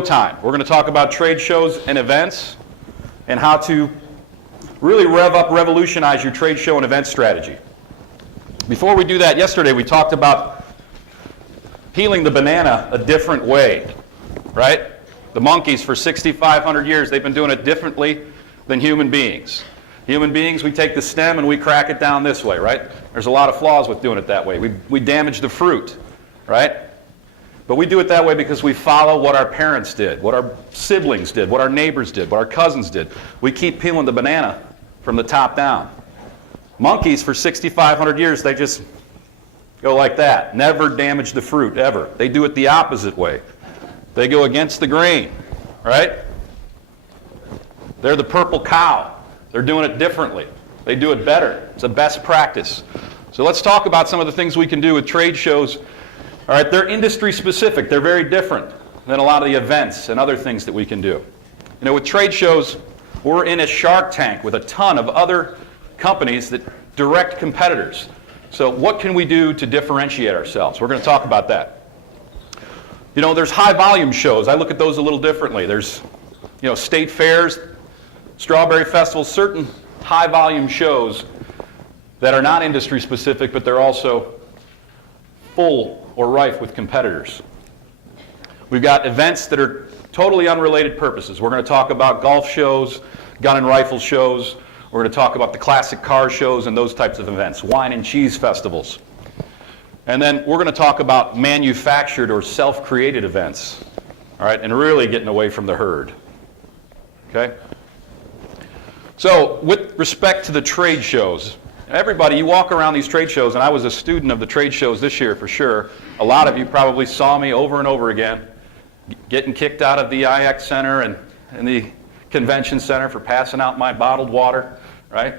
Time. We're going to talk about trade shows and events and how to really revolutionize your trade show and event strategy. Before we do that, yesterday we talked about peeling the banana a different way, right? The monkeys for 6,500 years, they've been doing it differently than human beings. Human beings, we take the stem and we crack it down this way, right? There's a lot of flaws with doing it that way. We damage the fruit, right? But we do it that way because we follow what our parents did, what our siblings did, what our neighbors did, what our cousins did. We keep peeling the banana from the top down. Monkeys, for 6,500 years, they just go like that. Never damage the fruit, ever. They do it the opposite way. They go against the grain, right? They're the purple cow. They're doing it differently. They do it better. It's a best practice. So let's talk about some of the things we can do with trade shows. All right, they're industry specific. They're very different than a lot of the events and other things that we can do. You know, with trade shows, we're in a shark tank with a ton of other companies that direct competitors. So what can we do to differentiate ourselves? We're going to talk about that. You know, there's high volume shows. I look at those a little differently. There's, you know, state fairs, strawberry festivals, certain high volume shows that are not industry specific, but they're also full or rife with competitors. We've got events that are totally unrelated purposes. We're going to talk about golf shows, gun and rifle shows. We're going to talk about the classic car shows and those types of events, wine and cheese festivals. And then we're going to talk about manufactured or self-created events, all right, and really getting away from the herd. Okay? So with respect to the trade shows, everybody, you walk around these trade shows, and I was a student of the trade shows this year for sure. A lot of you probably saw me over and over again getting kicked out of the IX Center and the Convention Center for passing out my bottled water, right?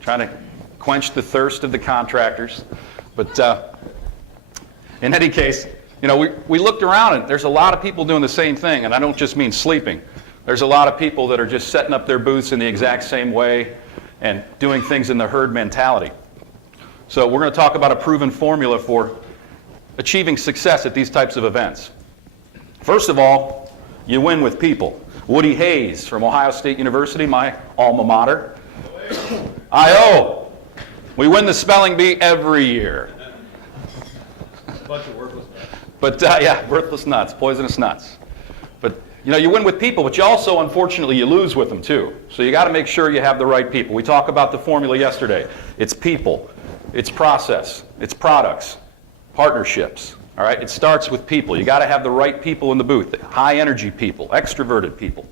Trying to quench the thirst of the contractors. But in any case, you know, we looked around, and there's a lot of people doing the same thing, and I don't just mean sleeping. There's a lot of people that are just setting up their booths in the exact same way and doing things in the herd mentality. So we're going to talk about a proven formula for achieving success at these types of events. First of all, you win with people. Woody Hayes from Ohio State University, my alma mater. I.O. We win the spelling bee every year. Bunch of worthless nuts. But yeah, worthless nuts, poisonous nuts. But you know, you win with people, but you also, unfortunately, you lose with them too. So you got to make sure you have the right people. We talked about the formula yesterday. It's people, it's process, it's products, partnerships. All right, it starts with people. You got to have the right people in the booth, high energy people, extroverted people.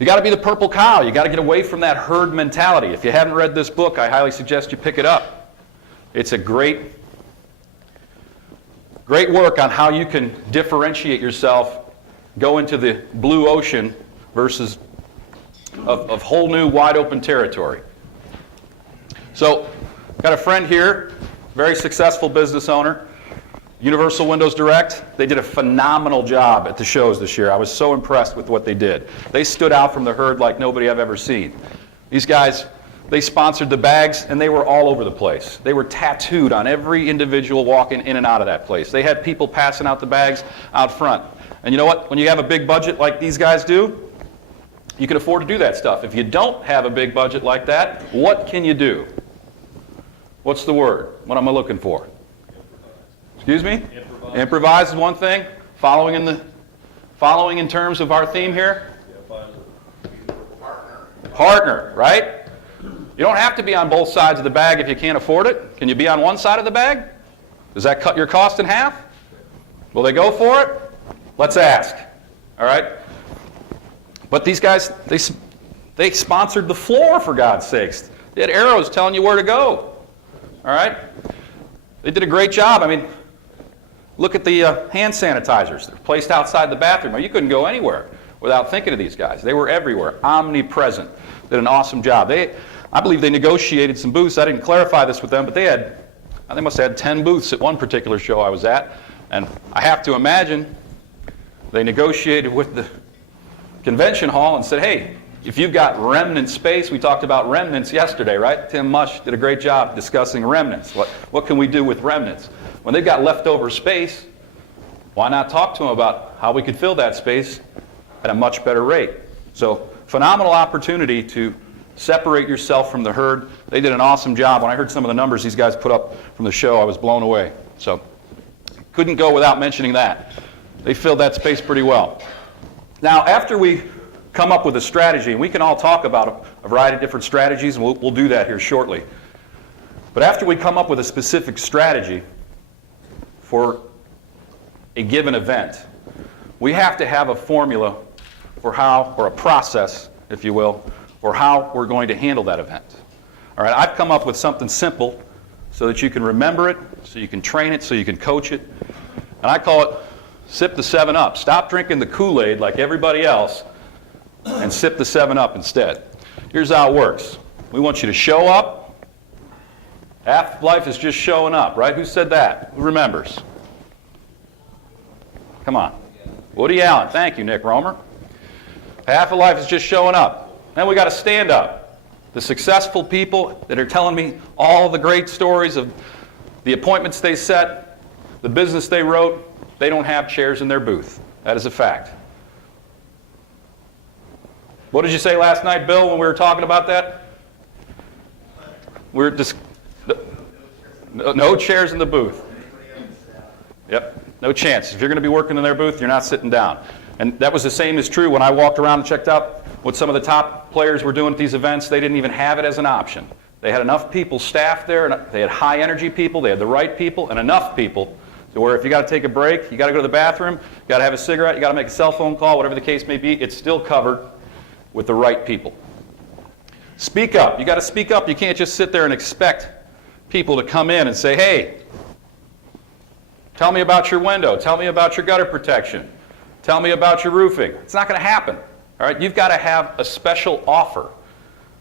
You got to be the purple cow. You got to get away from that herd mentality. If you haven't read this book, I highly suggest you pick it up. It's a great work on how you can differentiate yourself, go into the blue ocean versus of whole new wide open territory. So, got a friend here, very successful business owner, Universal Windows Direct. They did a phenomenal job at the shows this year. I was so impressed with what they did. They stood out from the herd like nobody I've ever seen. These guys, they sponsored the bags, and they were all over the place. They were tattooed on every individual walking in and out of that place. They had people passing out the bags out front. And you know what? When you have a big budget like these guys do, you can afford to do that stuff. If you don't have a big budget like that, what can you do? What's the word? What am I looking for? Excuse me? Improvise. Improvise is one thing. Following in terms of our theme here? Partner, right? You don't have to be on both sides of the bag if you can't afford it. Can you be on one side of the bag? Does that cut your cost in half? Will they go for it? Let's ask. All right? But these guys, they sponsored the floor, for God's sakes. They had arrows telling you where to go. All right? They did a great job. I mean, look at the hand sanitizers. They're placed outside the bathroom. You couldn't go anywhere without thinking of these guys. They were everywhere, omnipresent. Did an awesome job. I believe they negotiated some booths. I didn't clarify this with them, but they must have had 10 booths at one particular show I was at. And I have to imagine they negotiated with the convention hall and said, hey, if you've got remnant space, we talked about remnants yesterday, right? Tim Mush did a great job discussing remnants. What can we do with remnants? When they've got leftover space, why not talk to them about how we could fill that space at a much better rate. So phenomenal opportunity to separate yourself from the herd. They did an awesome job. When I heard some of the numbers these guys put up from the show, I was blown away. So couldn't go without mentioning that. They filled that space pretty well. Now, after we come up with a strategy, and we can all talk about a variety of different strategies, and we'll do that here shortly. But after we come up with a specific strategy for a given event, we have to have a formula for how, or a process, if you will, for how we're going to handle that event. All right, I've come up with something simple so that you can remember it, so you can train it, so you can coach it. And I call it sip the 7-Up. Stop drinking the Kool-Aid like everybody else and sip the 7-Up instead. Here's how it works. We want you to show up. Half life is just showing up, right? Who said that? Who remembers? Come on. Woody Allen. Thank you, Nick Romer. Half of life is just showing up. Then we got to stand up. The successful people that are telling me all the great stories of the appointments they set, the business they wrote, they don't have chairs in their booth. That is a fact. What did you say last night, Bill, when we were talking about that? We're just no chairs in the booth. Yep, no chance. If you're going to be working in their booth, you're not sitting down. And that was the same as true when I walked around and checked out what some of the top players were doing at these events. They didn't even have it as an option. They had enough people staffed there, and they had high energy people, they had the right people, and enough people to where if you got to take a break, you got to go to the bathroom, you got to have a cigarette, you got to make a cell phone call, whatever the case may be, it's still covered with the right people. Speak up. You got to speak up. You can't just sit there and expect people to come in and say, hey, tell me about your window, tell me about your gutter protection, tell me about your roofing. It's not going to happen. All right? You've got to have a special offer.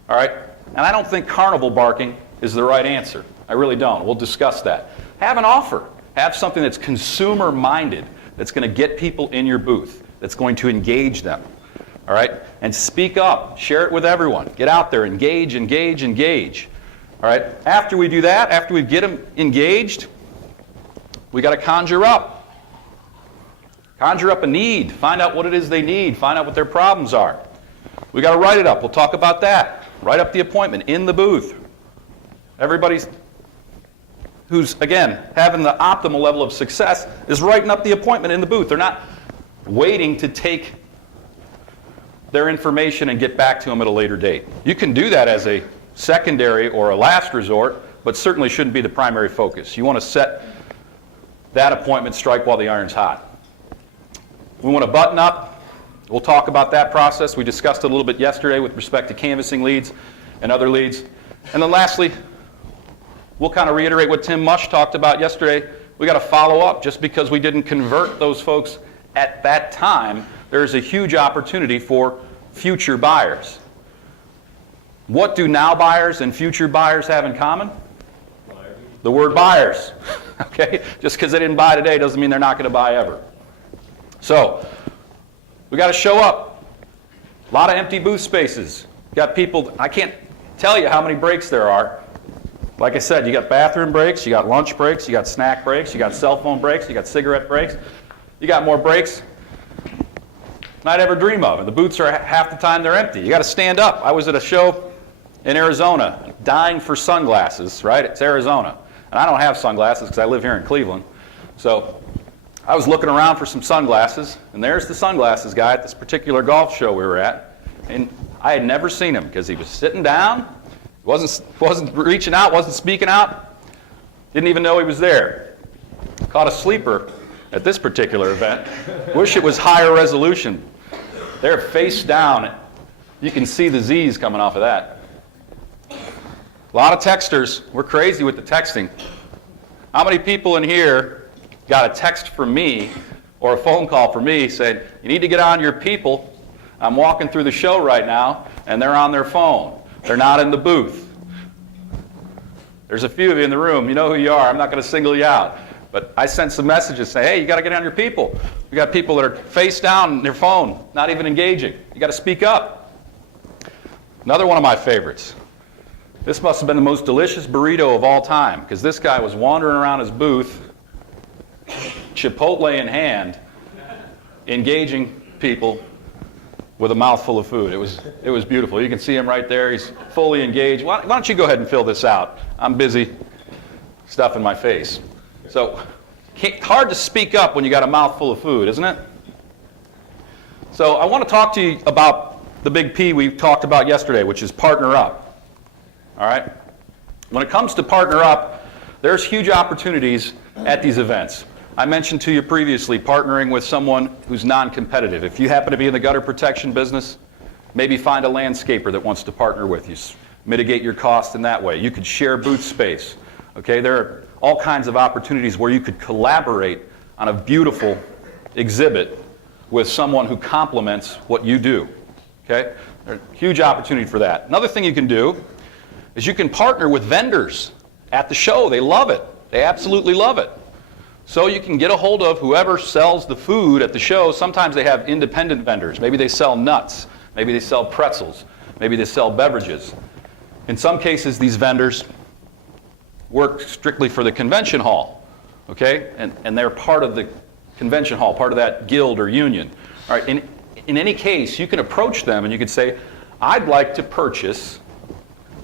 All right? And I don't think carnival barking is the right answer. I really don't. We'll discuss that. Have an offer. Have something that's consumer-minded, that's going to get people in your booth, that's going to engage them. All right? And speak up. Share it with everyone. Get out there. Engage, engage, engage. All right? After we do that, after we get them engaged, we got to conjure up. Conjure up a need. Find out what it is they need. Find out what their problems are. We got to write it up. We'll talk about that. Write up the appointment in the booth. Everybody's who's, again, having the optimal level of success is writing up the appointment in the booth. They're not waiting to take their information and get back to them at a later date. You can do that as a secondary or a last resort, but certainly shouldn't be the primary focus. You want to set that appointment, strike while the iron's hot. We want to button up. We'll talk about that process. We discussed it a little bit yesterday with respect to canvassing leads and other leads. And then lastly, we'll kind of reiterate what Tim Mush talked about yesterday. We got to follow up. Just because we didn't convert those folks at that time, there's a huge opportunity for future buyers. What do now buyers and future buyers have in common? The word buyers. Okay? Just because they didn't buy today doesn't mean they're not going to buy ever. So, we got to show up. A lot of empty booth spaces. Got people, I can't tell you how many breaks there are. Like I said, you got bathroom breaks, you got lunch breaks, you got snack breaks, you got cell phone breaks, you got cigarette breaks. You got more breaks than I'd ever dream of. And the booths are half the time they're empty. You got to stand up. I was at a show in Arizona, dying for sunglasses, right? It's Arizona. And I don't have sunglasses because I live here in Cleveland. So I was looking around for some sunglasses, and there's the sunglasses guy at this particular golf show we were at. And I had never seen him because he was sitting down, wasn't reaching out, wasn't speaking out, didn't even know he was there. Caught a sleeper at this particular event. Wish it was higher resolution. They're face down. You can see the Z's coming off of that. A lot of texters. We're crazy with the texting. How many people in here got a text from me or a phone call from me saying, you need to get on your people. I'm walking through the show right now, and they're on their phone. They're not in the booth. There's a few of you in the room. You know who you are. I'm not going to single you out. But I sent some messages saying, hey, you got to get on your people. We got people that are face down on their phone, not even engaging. You got to speak up. Another one of my favorites. This must have been the most delicious burrito of all time, because this guy was wandering around his booth, Chipotle in hand, engaging people with a mouthful of food. It was beautiful. You can see him right there. He's fully engaged. Why don't you go ahead and fill this out? I'm busy stuffing my face. So hard to speak up when you got a mouthful of food, isn't it? So I want to talk to you about the big P we talked about yesterday, which is partner up. All right? When it comes to partner up, there's huge opportunities at these events. I mentioned to you previously partnering with someone who's non-competitive. If you happen to be in the gutter protection business, maybe find a landscaper that wants to partner with you. Mitigate your cost in that way. You could share booth space. Okay, there are all kinds of opportunities where you could collaborate on a beautiful exhibit with someone who complements what you do. Okay, there's a huge opportunity for that. Another thing you can do is you can partner with vendors at the show. They love it. They absolutely love it. So you can get a hold of whoever sells the food at the show. Sometimes they have independent vendors. Maybe they sell nuts. Maybe they sell pretzels. Maybe they sell beverages. In some cases, these vendors work strictly for the convention hall, okay? And they're part of the convention hall, part of that guild or union. All right, in any case, you can approach them and you could say, I'd like to purchase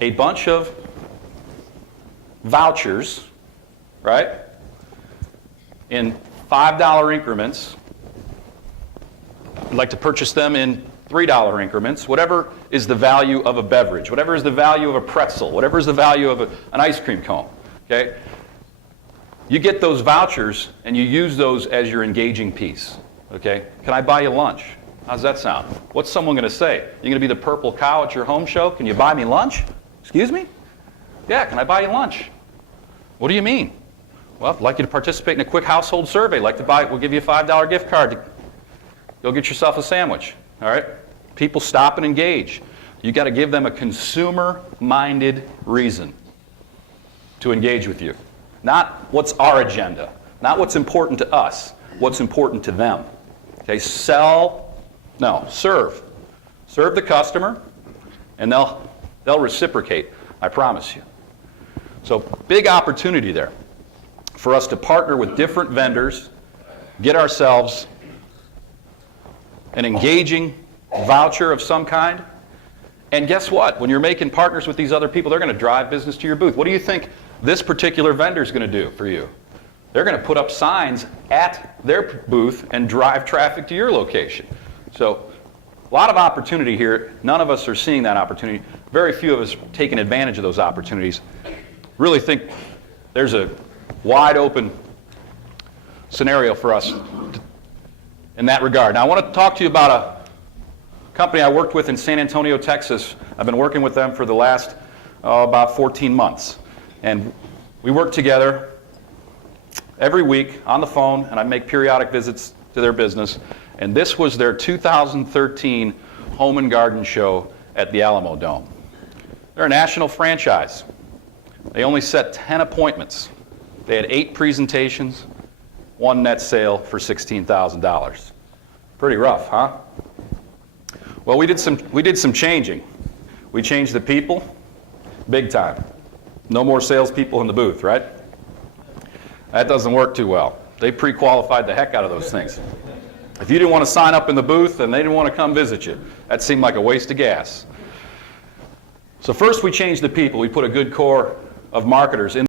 a bunch of vouchers, right? In $5 increments. I'd like to purchase them in $3 increments, whatever is the value of a beverage, whatever is the value of a pretzel, whatever is the value of an ice cream cone, okay? You get those vouchers and you use those as your engaging piece, okay? Can I buy you lunch? How's that sound? What's someone going to say? You're going to be the purple cow at your home show? Can you buy me lunch? Excuse me? Yeah, can I buy you lunch? What do you mean? Well, I'd like you to participate in a quick household survey. Like to buy, we'll give you a $5 gift card to go get yourself a sandwich. All right? People stop and engage. You got to give them a consumer-minded reason to engage with you. Not what's our agenda, not what's important to us, what's important to them. Okay, serve. Serve the customer, and they'll reciprocate, I promise you. So big opportunity there for us to partner with different vendors, get ourselves an engaging voucher of some kind, and guess what? When you're making partners with these other people, they're going to drive business to your booth. What do you think this particular vendor is going to do for you? They're going to put up signs at their booth and drive traffic to your location. So a lot of opportunity here. None of us are seeing that opportunity. Very few of us are taking advantage of those opportunities. Really think there's a wide open scenario for us in that regard. Now I want to talk to you about a company I worked with in San Antonio, Texas. I've been working with them for the last about 14 months. And we work together every week on the phone, and I make periodic visits to their business. And this was their 2013 Home and Garden Show at the Alamo Dome. They're a national franchise. They only set 10 appointments. They had 8 presentations, 1 net sale for $16,000. Pretty rough, huh? Well, we did some changing. We changed the people, big time. No more salespeople in the booth, right? That doesn't work too well. They pre-qualified the heck out of those things. If you didn't want to sign up in the booth, then they didn't want to come visit you. That seemed like a waste of gas. So first we changed the people. We put a good core of marketers in